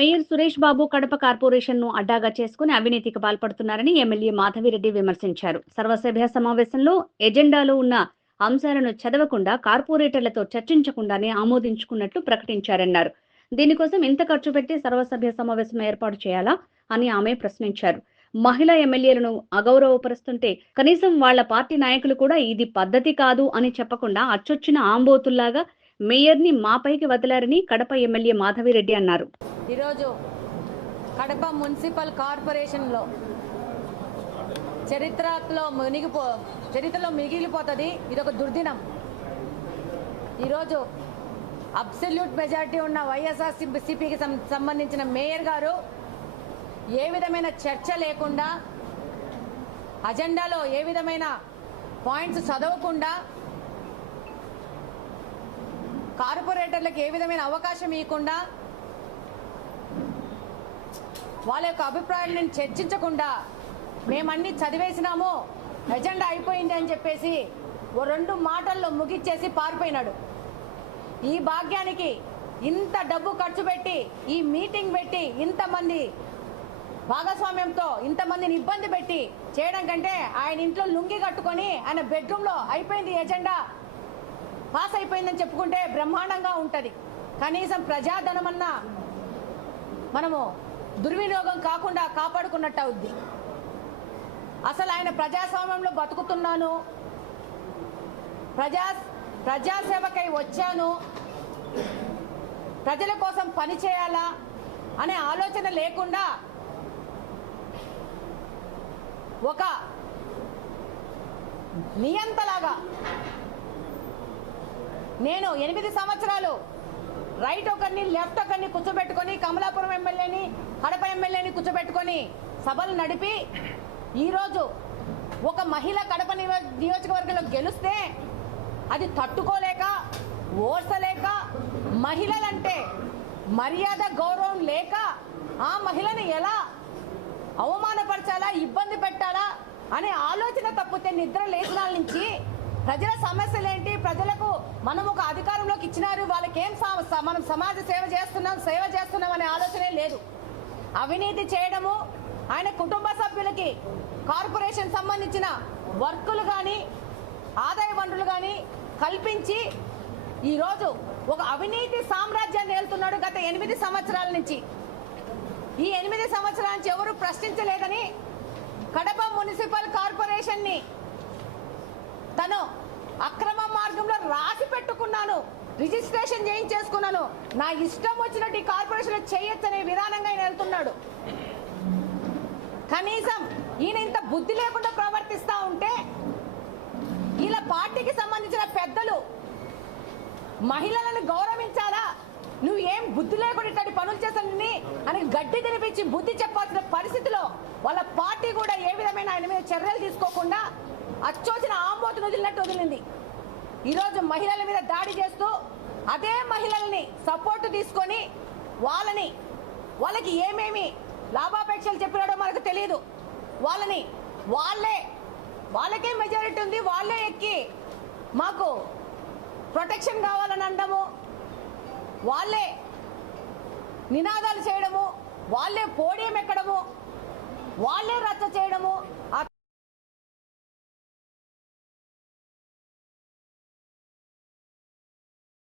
Mayor Suresh Babu Kadapa కార్పొరేషన్‌ను అడ్డాగా చేసుకుని అవినీతికి పాల్పడుతున్నారని ఎమ్మెల్యే మాధవిరెడ్డి విమర్శించారు. సర్వసభ్య సమావేశంలో ఎజెండాలో ఉన్న అంశాలను చదవకుండా కార్పొరేటర్లతో చర్చించకుండానే ఆమోదించుకున్నట్లు ప్రకటించారన్నారు. దీనికోసం ఇంత ఖర్చు పెట్టి సర్వసభ్య సమావేశం ఏర్పాటు చేయాలా అని ఆమె ప్రశ్నించారు. మహిళా ఎమ్మెల్యేలను అగౌరవపరుస్తుంటే కనీసం వాళ్ల పార్టీ నాయకులు కూడా ఇది పద్ధతి కాదు అని చెప్పకుండా అచ్చొచ్చిన ఆంబోతుల్లాగా మేయర్‌ని మాపైకి వదిలారని కడప ఎమ్మెల్యే మాధవిరెడ్డి అన్నారు. ఈరోజు కడప మున్సిపల్ కార్పొరేషన్లో చరిత్రలో మిగిలిపోతుంది. ఇదొక దుర్దినం. ఈరోజు అబ్సల్యూట్ మెజారిటీ ఉన్న వైఎస్ఆర్సీపీకి సంబంధించిన మేయర్ గారు ఏ విధమైన చర్చ లేకుండా, అజెండాలో ఏ విధమైన పాయింట్స్ చదవకుండా, కార్పొరేటర్లకు ఏ విధమైన అవకాశం ఇవ్వకుండా, వాళ్ళ యొక్క అభిప్రాయాలను చర్చించకుండా మేమన్నీ చదివేసినాము, ఎజెండా అయిపోయింది అని చెప్పేసి ఓ 2 మాటల్లో ముగిచ్చేసి పారిపోయినాడు. ఈ భాగ్యానికి ఇంత డబ్బు ఖర్చు పెట్టి ఈ మీటింగ్ పెట్టి ఇంతమంది భాగస్వామ్యంతో ఇంతమందిని ఇబ్బంది పెట్టి చేయడం కంటే ఆయన ఇంట్లో లుంగి కట్టుకొని ఆయన బెడ్రూమ్లో అయిపోయింది, ఎజెండా పాస్ అయిపోయిందని చెప్పుకుంటే బ్రహ్మాండంగా ఉంటుంది. కనీసం ప్రజాధనమన్నా మనము దుర్వినియోగం కాకుండా కాపాడుకున్నట్టు అవుద్ది. అసలు ఆయన ప్రజాస్వామ్యంలో బతుకుతున్నాను, ప్రజాసేవకై వచ్చాను, ప్రజల కోసం పని చేయాలా అనే ఆలోచన లేకుండా ఒక నియంతలాగా నేను 8 సంవత్సరాలు రైట్ ఒకరిని లెఫ్ట్ ఒకరిని కూర్చోబెట్టుకొని కమలాపురం ఎమ్మెల్యేని కడప ఎమ్మెల్యేని కూర్చోబెట్టుకొని సభలు నడిపి ఈరోజు ఒక మహిళ కడప నియోజకవర్గంలో గెలిస్తే అది తట్టుకోలేక ఓర్చలేక, మహిళలంటే మర్యాద గౌరవం లేక ఆ మహిళని ఎలా అవమానపరచాలా, ఇబ్బంది పెట్టాలా అనే ఆలోచన తప్పితే నిద్ర లేచినాల నుంచి ప్రజల సమస్యలేంటి, ప్రజలకు మనం ఒక అధికారంలోకి ఇచ్చినారు, వాళ్ళకేం మనం సమాజ సేవ చేస్తున్నాం అనే ఆలోచనే లేదు. అవినీతి చేయడము, ఆయన కుటుంబ సభ్యులకి కార్పొరేషన్ సంబంధించిన వర్కులు కానీ ఆదాయ వనరులు కానీ కల్పించి ఈరోజు ఒక అవినీతి సామ్రాజ్యాన్ని ఏలుతున్నాడు గత 8 సంవత్సరాల నుంచి. ఈ 8 సంవత్సరాల నుంచి ఎవరు ప్రశ్నించలేదని కడప మున్సిపల్ కార్పొరేషన్ని తను అక్రమ మార్గంలో రాసి పెట్టుకున్నాను, రిజిస్ట్రేషన్ చేయించేసుకున్నాను, నా ఇష్టం వచ్చినట్టు ఈ కార్పొరేషన్ చేయొచ్చనే విధానంగా ఆయన వెళ్తున్నాడు. కనీసం ఈయన ఇంత బుద్ధి లేకుండా ప్రవర్తిస్తా ఉంటే ఇలా పార్టీకి సంబంధించిన పెద్దలు మహిళలను గౌరవించాలా, నువ్వు ఏం బుద్ధి లేకుండా ఇట్లాంటి పనులు చేస్తానని అని గడ్డి తినిపించి బుద్ధి చెప్పాల్సిన పరిస్థితిలో వాళ్ళ పార్టీ కూడా ఏ విధమైన ఆయన మీద చర్యలు తీసుకోకుండా అచ్చోసిన ఆంబోతును వదిలినట్టు వదిలింది. ఈరోజు మహిళల మీద దాడి చేస్తూ అదే మహిళల్ని సపోర్ట్ తీసుకొని వాళ్ళకి ఏమేమి లాభాపేక్షలు చెప్పినాడో మనకు తెలియదు. వాళ్ళకే మెజారిటీ ఉంది, వాళ్ళే ఎక్కి మాకు ప్రొటెక్షన్ కావాలని అనడము, వాళ్ళే నినాదాలు చేయడము, వాళ్ళే పోడియం ఎక్కడము, వాళ్ళే రచ్చ చేయడము, ఆ